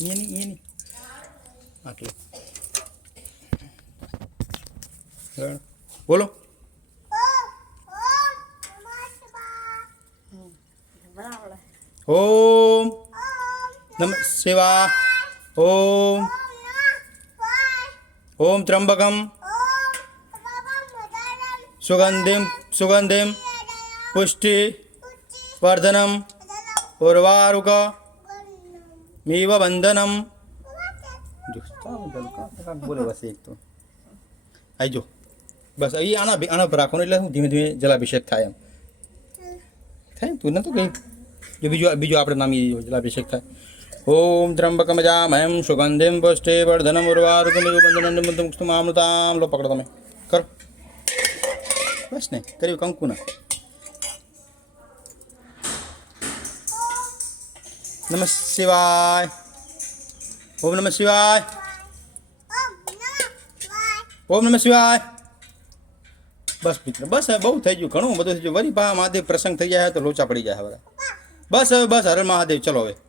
એની આટલું બોલો. ઓમ નમઃ શિવાય. ઓમ ત્રંબકમ સુગંધિમ પુષ્ટિ વર્ધનમ ઉર્વારુક મીવ બંધનમ. બોલે બસ એક તો આવી જો બસ અહીં આના પર રાખવાનું એટલે હું ધીમે ધીમે જલાભિષેક થાય એમ થાય. તું નતું કહ્યું જો બીજું આપણે નામ જલાભિષેક થાય. ઓમ ત્રંબકમ જામહેમ સુગંધિમ પુષ્ટિ વર્ધનમ ઉર્વારુક મીવ બંધનમ અમૃતામ. લો પકડો તમે કરો બસ ને કર્યું કંકુના. નમઃ શિવાય. ઓમ નમઃ શિવાય. ઓમ નમઃ શિવાય. બસ મિત્ર બસ હવે બહુ થઈ ગયું, ઘણું બધું થઈ ગયું. વળી મહાદેવ પ્રસંગ થઈ જાય તો લોચા પડી જાય હવે. બસ હવે બસ હર મહાદેવ. ચલો હવે.